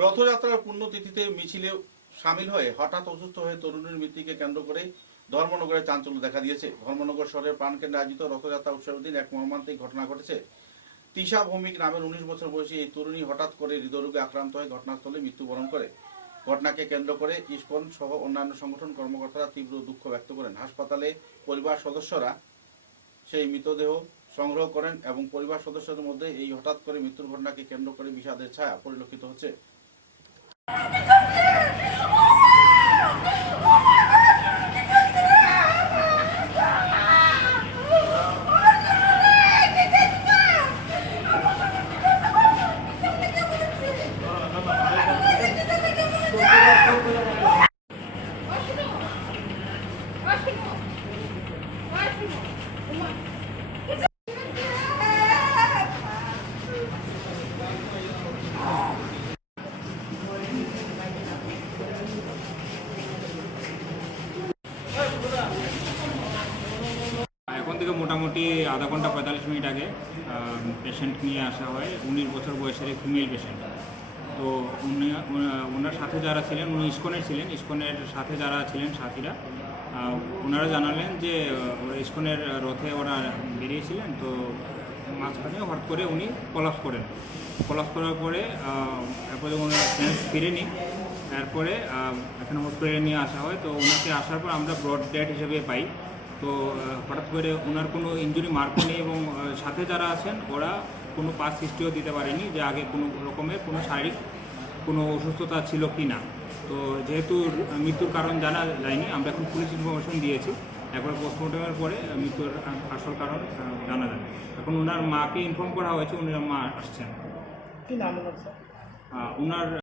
রথযাত্রার পুণ্যতিথিতে মিছিলে সামিল হয়ে হঠাৎ অসুস্থ হয়ে তরুণীর মৃত্যুকে কেন্দ্র করে ধর্মনগরে চাঞ্চল্য দেখা দিয়েছে। ধর্মনগর শহরের প্রাণকেন্দ্রে আয়োজিত রথযাত্রা উৎসবের দিন এক মর্মান্তিক ঘটনা ঘটেছে। তিশা ভৌমিক নামের 19 বছর বয়সী এই তরুণী হঠাৎ করে হৃদরোগে আক্রান্ত হয়ে ঘটনাস্থলে মৃত্যুবরণ করে। ঘটনাকে কেন্দ্র করে ইসকন সহ অন্যান্য সংগঠন কর্মকর্তারা তীব্র দুঃখ ব্যক্ত করেন। হাসপাতালে পরিবার সদস্যরা সেই মৃতদেহ সংগ্রহ করেন এবং পরিবার সদস্যদের মধ্যে এই হঠাৎ করে মৃত্যুর ঘটনাকে কেন্দ্র করে বিষাদের ছায়া পরিলক্ষিত হচ্ছে। এখন থেকে মোটামুটি আধা ঘন্টা 45 মিনিট আগে পেশেন্ট নিয়ে আসা হয়। 19 বছর বয়সের ফিমেল পেশেন্ট। তো ওনার সাথে যারা ছিলেন, উনি ইসকনের ছিলেন, ইসকনের সাথে যারা ছিলেন সাথীরা, ওনারা জানালেন যে ওরা ইসকনের রথে ওরা বেরিয়েছিলেন। তো মাঝখানে হঠাৎ করে উনি কলাপস করেন। কলাপস করার পরে এরপরে ওনার সেন্স ফিরেনি। তারপরে এখানে হসপিটালে নিয়ে আসা হয়। তো ওনাকে আসার পর আমরা ব্রড ডেড হিসেবে পাই। তো হঠাৎ করে ওনার কোনো ইনজুরি মার্কও নেই এবং সাথে যারা আছেন ওরা কোনো পাস হিস্ট্রিও দিতে পারেনি যে আগে কোনো রকমের কোনো শারীরিক কোনো অসুস্থতা ছিল কি না। তো যেহেতু মৃত্যুর কারণ জানা যায়নি, আমরা এখন পুলিশ ইনফরমেশন দিয়েছি। একবার পোস্টমর্টমের পরে মৃত্যুর আসল কারণ জানা যায়। এখন ওনার মাকে ইনফর্ম করা হয়েছে, ওনার মা আসছেন। কি নাম ওনার? ওনার